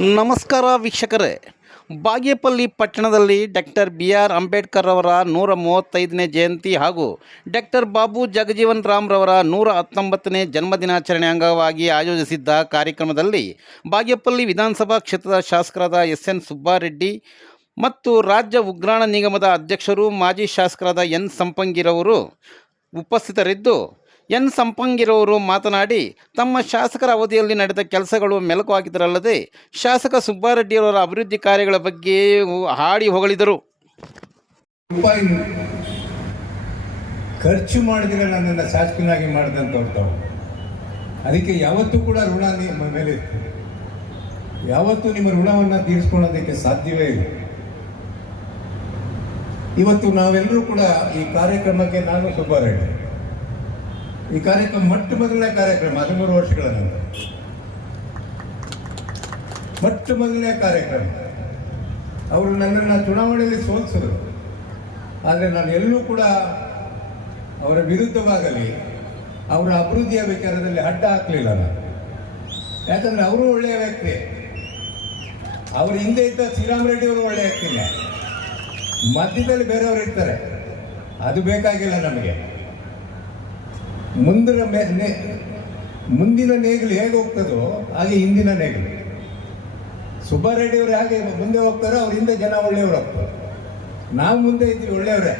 ನಮಸ್ಕಾರ ವೀಕ್ಷಕರೇ. ಬಾಗೇಪಲ್ಲಿ ಪಟ್ಟಣದಲ್ಲಿ ಡಾಕ್ಟರ್ BR ಅಂಬೇಡ್ಕರ್ ಅವರ 135ನೇ ಜಯಂತಿ ಹಾಗೂ ಡಾಕ್ಟರ್ ಬಾಬು ಜಗಜೀವನ್ ರಾಮ್ ರವರ 119ನೇ ಜನ್ಮದಿನಾಚರಣೆ ಅಂಗವಾಗಿ ಆಯೋಜಿಸಿದ್ದ ಕಾರ್ಯಕ್ರಮದಲ್ಲಿ ಬಾಗೇಪಲ್ಲಿ ವಿಧಾನಸಭಾ ಕ್ಷೇತ್ರದ ಶಾಸಕರಾದ SN ಸುಬ್ಬಾರೆಡ್ಡಿ ಮತ್ತು ರಾಜ್ಯ ಉಗ್ರಾಣ ನಿಗಮದ ಅಧ್ಯಕ್ಷರು ಮಾಜಿ ಶಾಸಕರಾದ N ಸಂಪಂಗಿರವರು ಉಪಸ್ಥಿತರಿದ್ದು, N ಸಂಪಂಗಿರವರು ಮಾತನಾಡಿ ತಮ್ಮ ಶಾಸಕರ ಅವಧಿಯಲ್ಲಿ ನಡೆದ ಕೆಲಸಗಳು ಮೆಲುಕು ಹಾಕಿದರಲ್ಲದೆ ಶಾಸಕ ಸುಬ್ಬಾರೆಡ್ಡಿಯವರ ಅಭಿವೃದ್ಧಿ ಕಾರ್ಯಗಳ ಬಗ್ಗೆ ಹಾಡಿ ಹೊಗಳಿದರು. ರೂಪಾಯಿ ಖರ್ಚು ಮಾಡಿದ್ರೆ ನನ್ನನ್ನು ಶಾಸಕನಾಗಿ ಮಾಡಿದಂಥವ್ರು ತಾವು. ಅದಕ್ಕೆ ಯಾವತ್ತೂ ಕೂಡ ಋಣ ನಿಮ್ಮ ಮೇಲೆ ಇರ್ತದೆ. ಯಾವತ್ತೂ ನಿಮ್ಮ ಋಣವನ್ನು ತೀರಿಸ್ಕೊಳ್ಳೋದಕ್ಕೆ ಸಾಧ್ಯವೇ ಇಲ್ಲ. ಇವತ್ತು ನಾವೆಲ್ಲರೂ ಕೂಡ ಈ ಕಾರ್ಯಕ್ರಮಕ್ಕೆ, ನಾನು ಸುಬ್ಬಾರೆಡ್ಡಿ, ಈ ಕಾರ್ಯಕ್ರಮ ಮೊಟ್ಟ ಮೊದಲನೇ ಕಾರ್ಯಕ್ರಮ 13 ವರ್ಷಗಳ ನಂತರ ಮೊಟ್ಟ ಮೊದಲನೇ ಕಾರ್ಯಕ್ರಮ. ಅವರು ನನ್ನನ್ನು ಚುನಾವಣೆಯಲ್ಲಿ ಸೋಲಿಸಿದ್ರು. ಆದರೆ ನಾನು ಎಲ್ಲೂ ಕೂಡ ಅವರ ವಿರುದ್ಧವಾಗಲಿ ಅವರ ಅಭಿವೃದ್ಧಿಯ ವಿಚಾರದಲ್ಲಿ ಅಡ್ಡ ಹಾಕಲಿಲ್ಲ ನಾನು. ಯಾಕಂದರೆ ಅವರು ಒಳ್ಳೆಯ ವ್ಯಕ್ತಿ. ಅವ್ರ ಹಿಂದೆ ಇದ್ದ ಶ್ರೀರಾಮರೆಡ್ಡಿ ಅವರು ಒಳ್ಳೆಯ ವ್ಯಕ್ತಿಲ್ಲ. ಮಧ್ಯದಲ್ಲಿ ಬೇರೆಯವರು ಇರ್ತಾರೆ, ಅದು ಬೇಕಾಗಿಲ್ಲ ನಮಗೆ. ಮುಂದಿನ ನೇಗಿಲು ಹೇಗೆ ಹೋಗ್ತದೋ ಹಾಗೆ ಹಿಂದಿನ ನೇಗಿಲು. ಸುಬ್ಬಾರೆಡ್ಡಿ ಅವರು ಹೇಗೆ ಮುಂದೆ ಹೋಗ್ತಾರೋ ಅವ್ರ ಹಿಂದೆ ಜನ ಒಳ್ಳೆಯವರು ಹೋಗ್ತಾರೆ. ನಾವು ಮುಂದೆ ಇದ್ದೀವಿ, ಒಳ್ಳೆಯವರೇ.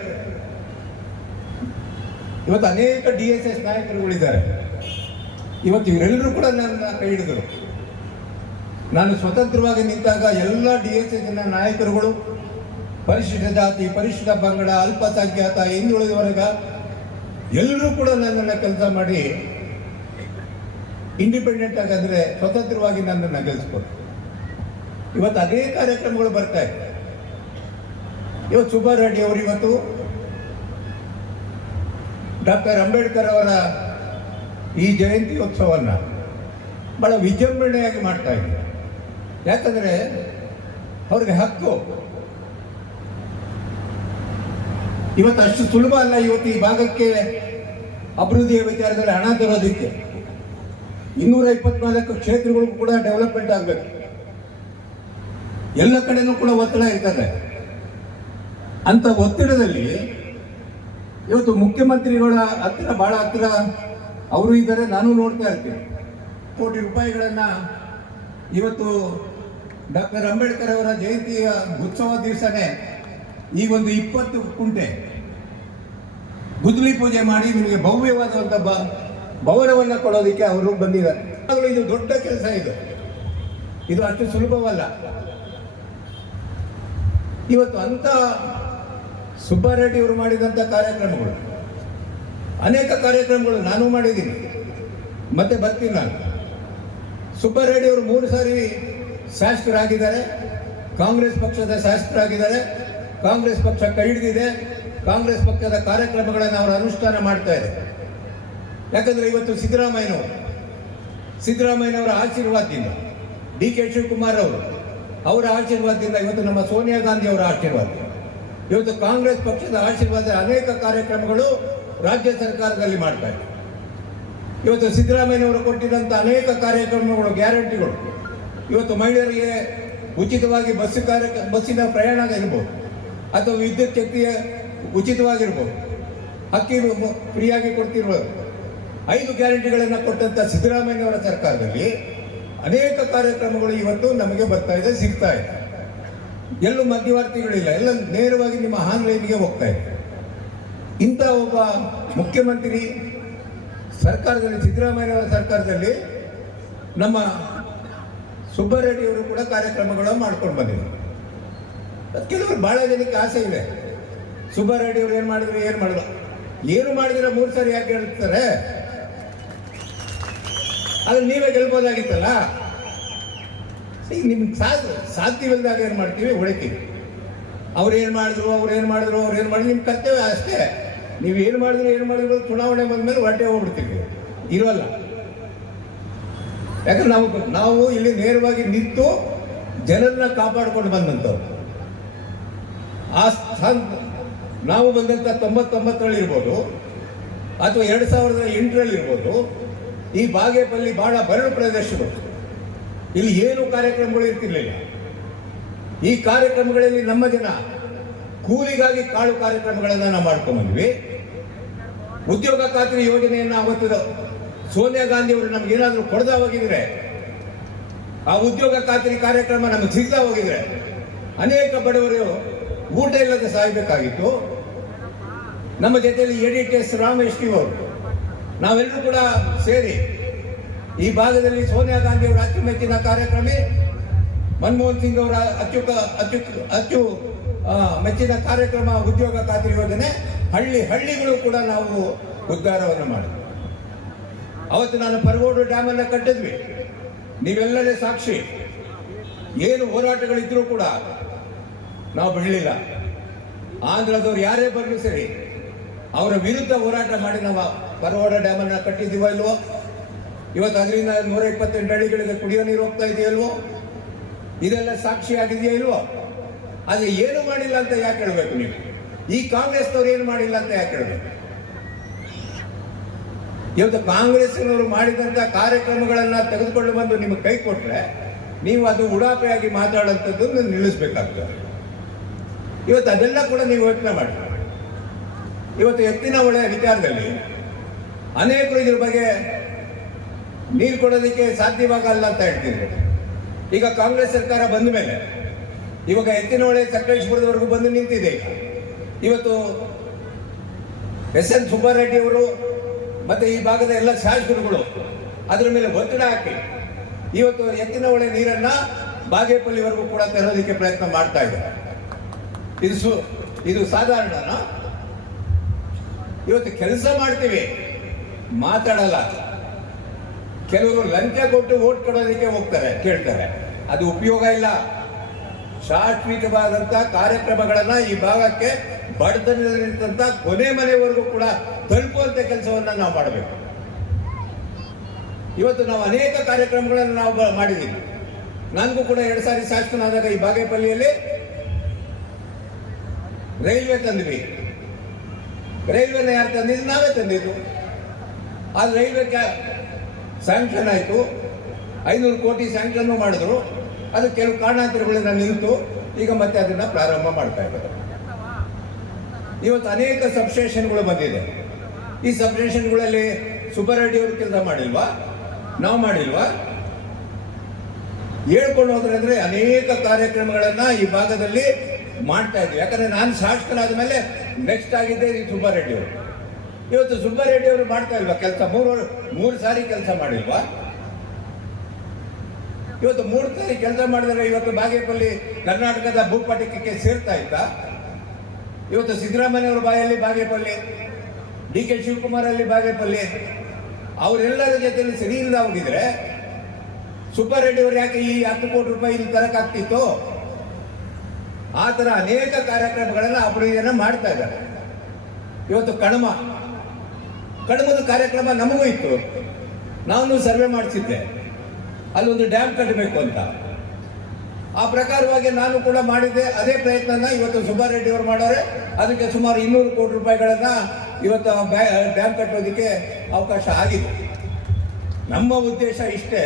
ಇವತ್ತು ಅನೇಕ DSS ನಾಯಕರುಗಳಿದ್ದಾರೆ. ಇವತ್ತು ಇವರೆಲ್ಲರೂ ಕೂಡ ನನ್ನ ಕೈ ಹಿಡಿದರು. ನಾನು ಸ್ವತಂತ್ರವಾಗಿ ನಿಂತಾಗ ಎಲ್ಲ DSS ನಾಯಕರುಗಳು ಪರಿಶಿಷ್ಟ ಜಾತಿ, ಪರಿಶಿಷ್ಟ ಪಂಗಡ, ಅಲ್ಪಸಂಖ್ಯಾತ, ಹಿಂದುಳಿದ ವರ್ಗ ಎಲ್ಲರೂ ಕೂಡ ನನ್ನನ್ನು ಕೆಲಸ ಮಾಡಿ ಇಂಡಿಪೆಂಡೆಂಟ್ ಆಗಿ, ಅಂದರೆ ಸ್ವತಂತ್ರವಾಗಿ ನನ್ನನ್ನು ಗೆಲ್ಲಿಸ್ಕೊಟ್ಟು ಇವತ್ತು ಅದೇ ಕಾರ್ಯಕ್ರಮಗಳು ಬರ್ತಾ ಇದೆ. ಇವತ್ತು ಸುಬ್ಬಾರೆಡ್ಡಿ ಅವರು ಇವತ್ತು ಡಾಕ್ಟರ್ ಅಂಬೇಡ್ಕರ್ ಅವರ ಈ ಜಯಂತ್ಯೋತ್ಸವವನ್ನು ಬಹಳ ವಿಜೃಂಭಣೆಯಾಗಿ ಮಾಡ್ತಾ ಇದ್ದಾರೆ. ಯಾಕಂದರೆ ಅವ್ರಿಗೆ ಹಕ್ಕು. ಇವತ್ತು ಅಷ್ಟು ಸುಲಭ ಅಲ್ಲ ಇವತ್ತು ಈ ಭಾಗಕ್ಕೆ ಅಭಿವೃದ್ಧಿಯ ವಿಚಾರದಲ್ಲಿ ಹಣ ತರೋದಕ್ಕೆ. 224 ಕ್ಷೇತ್ರಗಳು ಕೂಡ ಡೆವಲಪ್ಮೆಂಟ್ ಆಗಬೇಕು. ಎಲ್ಲ ಕಡೆನೂ ಕೂಡ ಒತ್ತಡ ಇರ್ತದೆ. ಅಂತ ಒತ್ತಡದಲ್ಲಿ ಇವತ್ತು ಮುಖ್ಯಮಂತ್ರಿಗಳ ಹತ್ತಿರ, ಬಹಳ ಹತ್ತಿರ ಅವರು ಇದ್ದಾರೆ, ನಾನು ನೋಡ್ತಾ ಇರ್ತೀನಿ. ಕೋಟಿ ರೂಪಾಯಿಗಳನ್ನು ಇವತ್ತು ಡಾಕ್ಟರ್ ಅಂಬೇಡ್ಕರ್ ಅವರ ಜಯಂತಿಯ ಉತ್ಸವ ದಿವಸನೇ ಈ ಒಂದು 20 ಕುಂಟೆ ಗುದ್ದಲಿ ಪೂಜೆ ಮಾಡಿ ನಿಮಗೆ ಭವ್ಯವಾದಂಥ ಭವನವನ್ನು ಕೊಡೋದಕ್ಕೆ ಅವರು ಬಂದಿದ್ದಾರೆ. ಇದು ದೊಡ್ಡ ಕೆಲಸ. ಇದು ಅಷ್ಟು ಸುಲಭವಲ್ಲ. ಇವತ್ತು ಅಂತ ಸುಬ್ಬಾರೆಡ್ಡಿ ಅವರು ಮಾಡಿದಂಥ ಕಾರ್ಯಕ್ರಮಗಳು, ಅನೇಕ ಕಾರ್ಯಕ್ರಮಗಳು ನಾನು ಮಾಡಿದ್ದೀನಿ, ಮತ್ತೆ ಬರ್ತೀನಿ ನಾನು. ಸುಬ್ಬಾರೆಡ್ಡಿ ಅವರು 3 ಸಾರಿ ಶಾಸಕರಾಗಿದ್ದಾರೆ, ಕಾಂಗ್ರೆಸ್ ಪಕ್ಷದ ಶಾಸಕರಾಗಿದ್ದಾರೆ. ಕಾಂಗ್ರೆಸ್ ಪಕ್ಷ ಕೈ ಹಿಡಿದಿದೆ. ಕಾಂಗ್ರೆಸ್ ಪಕ್ಷದ ಕಾರ್ಯಕ್ರಮಗಳನ್ನು ಅವರು ಅನುಷ್ಠಾನ ಮಾಡ್ತಾ ಇದೆ. ಯಾಕಂದರೆ ಇವತ್ತು ಸಿದ್ದರಾಮಯ್ಯನವರ ಆಶೀರ್ವಾದದಿಂದ, DK ಶಿವಕುಮಾರ್ ಅವರ ಆಶೀರ್ವಾದದಿಂದ, ಇವತ್ತು ನಮ್ಮ ಸೋನಿಯಾ ಗಾಂಧಿ ಅವರ ಆಶೀರ್ವಾದ, ಇವತ್ತು ಕಾಂಗ್ರೆಸ್ ಪಕ್ಷದ ಆಶೀರ್ವಾದ, ಅನೇಕ ಕಾರ್ಯಕ್ರಮಗಳು ರಾಜ್ಯ ಸರ್ಕಾರದಲ್ಲಿ ಮಾಡ್ತಾ ಇದೆ. ಇವತ್ತು ಸಿದ್ದರಾಮಯ್ಯನವರು ಕೊಟ್ಟಿದ್ದಂಥ ಅನೇಕ ಕಾರ್ಯಕ್ರಮಗಳು, ಗ್ಯಾರಂಟಿಗಳು, ಇವತ್ತು ಮಹಿಳೆಯರಿಗೆ ಉಚಿತವಾಗಿ ಬಸ್ಸಿನ ಪ್ರಯಾಣ ಇರ್ಬೋದು, ಅಥವಾ ವಿದ್ಯುತ್ ಶಕ್ತಿಯ ಉಚಿತವಾಗಿರ್ಬೋದು, ಅಕ್ಕಿ ಫ್ರೀಯಾಗಿ ಕೊಡ್ತಿರ್ಬೋದು. 5 ಗ್ಯಾರಂಟಿಗಳನ್ನು ಕೊಟ್ಟಂಥ ಸಿದ್ದರಾಮಯ್ಯನವರ ಸರ್ಕಾರದಲ್ಲಿ ಅನೇಕ ಕಾರ್ಯಕ್ರಮಗಳು ಇವತ್ತು ನಮಗೆ ಬರ್ತಾ ಇದೆ, ಸಿಗ್ತಾ ಇದೆ. ಎಲ್ಲೂ ಮಧ್ಯವರ್ತಿಗಳಿಲ್ಲ, ಎಲ್ಲ ನೇರವಾಗಿ ನಿಮ್ಮ ಆನ್ಲೈನ್ಗೆ ಹೋಗ್ತಾ ಇದೆ. ಇಂಥ ಒಬ್ಬ ಮುಖ್ಯಮಂತ್ರಿ ಸರ್ಕಾರದಲ್ಲಿ, ಸಿದ್ದರಾಮಯ್ಯನವರ ಸರ್ಕಾರದಲ್ಲಿ ನಮ್ಮ ಸುಬ್ಬಾರೆಡ್ಡಿಯವರು ಕೂಡ ಕಾರ್ಯಕ್ರಮಗಳನ್ನು ಮಾಡ್ಕೊಂಡು ಬಂದಿದ್ದಾರೆ. ಕೆಲವರು ಬಹಳ ಜನಕ್ಕೆ ಆಸೆ ಇದೆ, ಸುಬ್ಬಾರೆಡ್ಡಿ ಅವರು ಏನು ಮಾಡಿದ್ರು, ಏನು ಮಾಡಿದ್ರೆ 3 ಸಾರಿ ಯಾಕೆ ಹೇಳ್ತಾರೆ? ಆದ್ರೆ ನೀವೇ ಗೆಲ್ಬೋದಾಗಿತ್ತಲ್ಲ. ಈಗ ನಿಮ್ಗೆ ಸಾಧ್ಯವಿಲ್ಲದಾಗ ಏನು ಮಾಡ್ತೀವಿ, ಹೊಳಿತೀವಿ. ಅವ್ರೇನು ಮಾಡಿದ್ರು ನಿಮ್ಮ ಕರ್ತವ್ಯ ಅಷ್ಟೇ. ನೀವು ಏನು ಮಾಡಿದ್ರು ಚುನಾವಣೆ ಬಂದ್ಮೇಲೆ ಹೊಟ್ಟೆ ಹೋಗ್ಬಿಡ್ತೀವಿ, ಇರೋಲ್ಲ. ಯಾಕಂದ್ರೆ ನಾವು ಇಲ್ಲಿ ನೇರವಾಗಿ ನಿಂತು ಜನರನ್ನ ಕಾಪಾಡ್ಕೊಂಡು ಬಂದಂಥವ್ರು. ನಾವು ಬಂದಂಥ 99ರಲ್ಲಿ ಇರ್ಬೋದು, ಅಥವಾ 2008ರಲ್ಲಿ ಇರ್ಬೋದು. ಈ ಬಾಗೇಪಲ್ಲಿ ಬಹಳ ಬರಡು ಪ್ರದೇಶಗಳು. ಇಲ್ಲಿ ಏನು ಕಾರ್ಯಕ್ರಮಗಳು ಇರ್ತಿರ್ಲಿಲ್ಲ. ಈ ಕಾರ್ಯಕ್ರಮಗಳಲ್ಲಿ ನಮ್ಮ ಜನ ಕೂಲಿಗಾಗಿ ಕಾಳು ಕಾರ್ಯಕ್ರಮಗಳನ್ನು ನಾವು ಮಾಡ್ಕೊಂಡ್ಬಂದ್ವಿ. ಉದ್ಯೋಗ ಖಾತ್ರಿ ಯೋಜನೆಯನ್ನು ಅವತ್ತು ಸೋನಿಯಾ ಗಾಂಧಿ ಅವರು ನಮ್ಗೆ ಏನಾದರೂ ಕೊಡದ ಹೋಗಿದ್ರೆ, ಆ ಉದ್ಯೋಗ ಖಾತ್ರಿ ಕಾರ್ಯಕ್ರಮ ನಮಗೆ ಸಿಗ್ತಾ ಹೋಗಿದ್ರೆ ಅನೇಕ ಬಡವರು ಊಟ ಇಲ್ಲದೆ ಸಾಯಬೇಕಾಗಿತ್ತು. ನಮ್ಮ ಜೊತೆಯಲ್ಲಿ ಎಡಿಟೆಸ್ ರಾಮೇಶ್ ಅವರು ನಾವೆಲ್ಲರೂ ಕೂಡ ಸೇರಿ ಈ ಭಾಗದಲ್ಲಿ ಸೋನಿಯಾ ಗಾಂಧಿ ಅವರ ಅಚ್ಚುಮೆಚ್ಚಿನ ಕಾರ್ಯಕ್ರಮಿ, ಮನಮೋಹನ್ ಸಿಂಗ್ ಅವರ ಅಚ್ಚು ಮೆಚ್ಚಿನ ಕಾರ್ಯಕ್ರಮ ಉದ್ಯೋಗ ಖಾತ್ರಿ ಯೋಜನೆ, ಹಳ್ಳಿಗಳು ಕೂಡ ನಾವು ಉದ್ಧಾರವನ್ನು ಮಾಡಿದ್ವಿ. ಅವತ್ತು ನಾನು ಪರಗೋಡು ಡ್ಯಾಮ್ ಅನ್ನು ಕಟ್ಟಿದ್ವಿ, ನೀವೆಲ್ಲರೇ ಸಾಕ್ಷಿ. ಏನು ಹೋರಾಟಗಳಿದ್ರೂ ಕೂಡ ನಾವು ಬಿಡಲಿಲ್ಲ. ಆಂಧ್ರದವ್ರು ಯಾರೇ ಬರಲಿ ಸರಿ, ಅವರ ವಿರುದ್ಧ ಹೋರಾಟ ಮಾಡಿ ನಾವು ಪರಗೋಡು ಡ್ಯಾಮ್ ಅನ್ನು ಕಟ್ಟಿದ್ದೀವೋ ಇಲ್ವೋ? ಇವತ್ತು ಅದರಿಂದ 128 ಹಳ್ಳಿಗಳಿಗೆ ಕುಡಿಯೋ ನೀರು ಹೋಗ್ತಾ ಇದೆಯಲ್ವೋ? ಇದೆಲ್ಲ ಸಾಕ್ಷಿ ಆಗಿದೆಯಾ ಇಲ್ವೋ? ಅದು ಏನು ಮಾಡಿಲ್ಲ ಅಂತ ಯಾಕೆ ಹೇಳ್ಬೇಕು ನೀವು? ಈ ಕಾಂಗ್ರೆಸ್ನವ್ರು ಏನು ಮಾಡಿಲ್ಲ ಅಂತ ಯಾಕೆ ಹೇಳ್ಬೇಕು? ಇವತ್ತು ಕಾಂಗ್ರೆಸ್ನವರು ಮಾಡಿದಂತ ಕಾರ್ಯಕ್ರಮಗಳನ್ನ ತೆಗೆದುಕೊಂಡು ಬಂದು ನಿಮಗೆ ಕೈ ಕೊಟ್ರೆ ನೀವು ಅದು ಉಡಾಪೆಯಾಗಿ ಮಾತಾಡುವಂಥದ್ದು ನಿಲ್ಲಿಸಬೇಕಾಗ್ತದೆ. ಇವತ್ತು ಅದೆಲ್ಲ ಕೂಡ ನೀವು ಯೋಚನೆ ಮಾಡಿ. ಇವತ್ತು ಎತ್ತಿನ ಹೊಳೆ ವಿಚಾರದಲ್ಲಿ ಅನೇಕರು ಇದ್ರ ಬಗ್ಗೆ ನೀರು ಕೊಡೋದಕ್ಕೆ ಸಾಧ್ಯವಾಗಲ್ಲ ಅಂತ ಹೇಳ್ತಿದ್ರು. ಈಗ ಕಾಂಗ್ರೆಸ್ ಸರ್ಕಾರ ಬಂದ ಮೇಲೆ ಇವಾಗ ಎತ್ತಿನ ಹೊಳೆ ಸಕಲೇಶ್ಪುರದವರೆಗೂ ಬಂದು ನಿಂತಿದೆ. ಇವತ್ತು ಎಸ್.ಎನ್. ಸುಬ್ಬಾರೆಡ್ಡಿ ಅವರು ಮತ್ತೆ ಈ ಭಾಗದ ಎಲ್ಲ ಶಾಸಕರುಗಳು ಅದರ ಮೇಲೆ ಒತ್ತಡ ಹಾಕಿ ಇವತ್ತು ಎತ್ತಿನ ಹೊಳೆ ನೀರನ್ನ ಬಾಗೇಪಲ್ಲಿವರೆಗೂ ಕೂಡ ತರೋದಕ್ಕೆ ಪ್ರಯತ್ನ ಮಾಡ್ತಾ ಇದ್ದಾರೆ. ಇದು ಸಾಧಾರಣನಾ? ಇವತ್ತು ಕೆಲಸ ಮಾಡ್ತೀವಿ, ಮಾತಾಡಲ್ಲ. ಕೆಲವರು ಲಂಚ ಕೊಟ್ಟು ಓಟ್ ಕೊಡೋದಕ್ಕೆ ಹೋಗ್ತಾರೆ, ಕೇಳ್ತಾರೆ. ಅದು ಉಪಯೋಗ ಇಲ್ಲ. ಶಾಶ್ವತವಾದಂತ ಕಾರ್ಯಕ್ರಮಗಳನ್ನ ಈ ಭಾಗಕ್ಕೆ ಬಡತನದಲ್ಲಿರ್ತಂತ ಕೊನೆ ಮನೆವರೆಗೂ ಕೂಡ ತಲುಪುವಂತ ಕೆಲಸವನ್ನ ನಾವು ಮಾಡಬೇಕು. ಇವತ್ತು ನಾವು ಅನೇಕ ಕಾರ್ಯಕ್ರಮಗಳನ್ನು ನಾವು ಮಾಡಿದ್ದೀವಿ. ನನಗೂ ಕೂಡ 2 ಸಾರಿ ಶಾಸಕನಾದಾಗ ಈ ಬಾಗೇಪಲ್ಲಿಯಲ್ಲಿ ರೈಲ್ವೆ ತಂದ್ವಿ. ರೈಲ್ವೆನ ಯಾರು ತಂದಿದ್ದು? ನಾವೇ ತಂದಿದ್ದು. ಆ ರೈಲ್ವೆ ಸ್ಯಾಂಕ್ಷನ್ ಆಯಿತು, 500 ಕೋಟಿ ಸ್ಯಾಂಕ್ಷನ್ ಮಾಡಿದ್ರು. ಅದು ಕೆಲವು ಕಾರಣಾಂತರಗಳಿಂದ ನಿಂತು ಈಗ ಮತ್ತೆ ಅದನ್ನ ಪ್ರಾರಂಭ ಮಾಡ್ತಾ ಇದ್ದಾರೆ. ಇವತ್ತು ಅನೇಕ ಸಬ್ಸ್ಟೇಷನ್ಗಳು ಬಂದಿದೆ. ಈ ಸಬ್ಸ್ಟೇಷನ್ಗಳಲ್ಲಿ ಸುಬ್ಬಾರೆಡ್ಡಿ ಅವರು ಕೆಲಸ ಮಾಡಿಲ್ವಾ? ನಾವು ಮಾಡಿಲ್ವಾ? ಹೇಳ್ಕೊಂಡು ಹೋದ್ರೆ ಅಂದ್ರೆ ಅನೇಕ ಕಾರ್ಯಕ್ರಮಗಳನ್ನ ಈ ಭಾಗದಲ್ಲಿ ಮಾಡ್ತಾ ಇದ್ವಿ. ಯಾಕಂದ್ರೆ ನಾನು ಶಾಸಕನಾದ ಮೇಲೆ ನೆಕ್ಸ್ಟ್ ಆಗಿದ್ದೆ ಈ ಸುಬ್ಬಾರೆಡ್ಡಿ ಅವರು. ಇವತ್ತು ಸುಬ್ಬಾರೆಡ್ಡಿ ಅವರು ಮಾಡ್ತಾ ಇಲ್ವಾ ಕೆಲಸ? ಮೂರು ಸಾರಿ ಕೆಲಸ ಮಾಡಿಲ್ವಾ? ಇವತ್ತು 3 ಸಾರಿ ಕೆಲಸ ಮಾಡಿದರೆ ಇವತ್ತು ಬಾಗೇಪಲ್ಲಿ ಕರ್ನಾಟಕದ ಭೂಪಟಕಕ್ಕೆ ಸೇರ್ತಾ ಇತ್ತಾ? ಇವತ್ತು ಸಿದ್ದರಾಮಯ್ಯವ್ರ ಬಾಯಲ್ಲಿ ಬಾಗೇಪಲ್ಲಿ, ಡಿ.ಕೆ. ಶಿವಕುಮಾರ್ ಅಲ್ಲಿ ಬಾಗೇಪಲ್ಲಿ, ಅವರೆಲ್ಲರ ಜೊತೆಯಲ್ಲಿ ಸರಿ ಇಲ್ಲದ ಹೋಗಿದ್ರೆ ಸುಬ್ಬಾರೆಡ್ಡಿ ಅವರು ಯಾಕೆ ಈ 10 ಕೋಟಿ ರೂಪಾಯಿ ಇಲ್ಲಿ ತರಕಾಗ್ತಿತ್ತು? ಆ ತರ ಅನೇಕ ಕಾರ್ಯಕ್ರಮಗಳನ್ನ ಅಭಿವೃದ್ಧಿಯನ್ನ ಮಾಡ್ತಾ ಇದ್ದಾರೆ. ಇವತ್ತು ಕಣಮದ ಕಾರ್ಯಕ್ರಮ ನಮಗೂ ಇತ್ತು. ನಾನು ಸರ್ವೆ ಮಾಡಿಸಿದ್ದೆ, ಅಲ್ಲೊಂದು ಡ್ಯಾಮ್ ಕಟ್ಟಬೇಕು ಅಂತ. ಆ ಪ್ರಕಾರವಾಗಿ ನಾನು ಕೂಡ ಮಾಡಿದ್ದೆ. ಅದೇ ಪ್ರಯತ್ನನ ಇವತ್ತು ಸುಬ್ಬಾರೆಡ್ಡಿ ಅವರು ಮಾಡೋರೆ. ಅದಕ್ಕೆ ಸುಮಾರು 200 ಕೋಟಿ ರೂಪಾಯಿಗಳನ್ನ ಇವತ್ತು ಡ್ಯಾಮ್ ಕಟ್ಟೋದಕ್ಕೆ ಅವಕಾಶ ಆಗಿದೆ. ನಮ್ಮ ಉದ್ದೇಶ ಇಷ್ಟೇ,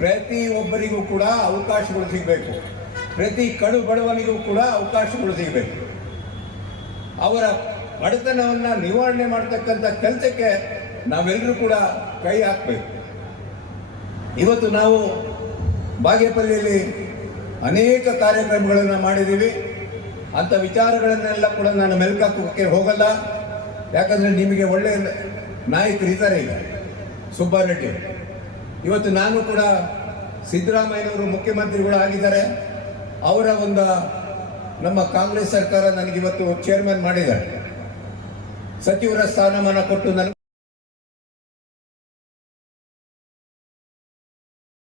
ಪ್ರತಿ ಒಬ್ಬರಿಗೂ ಕೂಡ ಅವಕಾಶಗಳು ಸಿಗಬೇಕು. ಪ್ರತಿ ಕಡು ಬಡವನಿಗೂ ಕೂಡ ಅವಕಾಶಗಳು ಸಿಗಬೇಕು. ಅವರ ಬಡತನವನ್ನ ನಿವಾರಣೆ ಮಾಡತಕ್ಕಂಥ ಕೆಲಸಕ್ಕೆ ನಾವೆಲ್ಲರೂ ಕೂಡ ಕೈ ಹಾಕಬೇಕು. ಇವತ್ತು ನಾವು ಬಾಗೇಪಲ್ಲಿಯಲ್ಲಿ ಅನೇಕ ಕಾರ್ಯಕ್ರಮಗಳನ್ನು ಮಾಡಿದ್ದೀವಿ. ಅಂಥ ವಿಚಾರಗಳನ್ನೆಲ್ಲ ಕೂಡ ನಾನು ಮೆಲ್ಕಾಕೋಕ್ಕೆ ಹೋಗಲ್ಲ. ಯಾಕಂದ್ರೆ ನಿಮಗೆ ಒಳ್ಳೆಯ ನಾಯಕರಿದ್ದಾರೆ. ಈಗ ಸುಬ್ಬಾರೆಡ್ಡಿ, ಇವತ್ತು ನಾನು ಕೂಡ ಸಿದ್ದರಾಮಯ್ಯನವರು ಮುಖ್ಯಮಂತ್ರಿಗಳು ಆಗಿದ್ದಾರೆ. ಅವರ ನಮ್ಮ ಕಾಂಗ್ರೆಸ್ ಸರ್ಕಾರ ನನಗಿವತ್ತು ಚೇರ್ಮನ್ ಮಾಡಿದ್ದಾರೆ. ಸಚಿವರ ಸ್ಥಾನಮಾನ ಕೊಟ್ಟು ನನಗೆ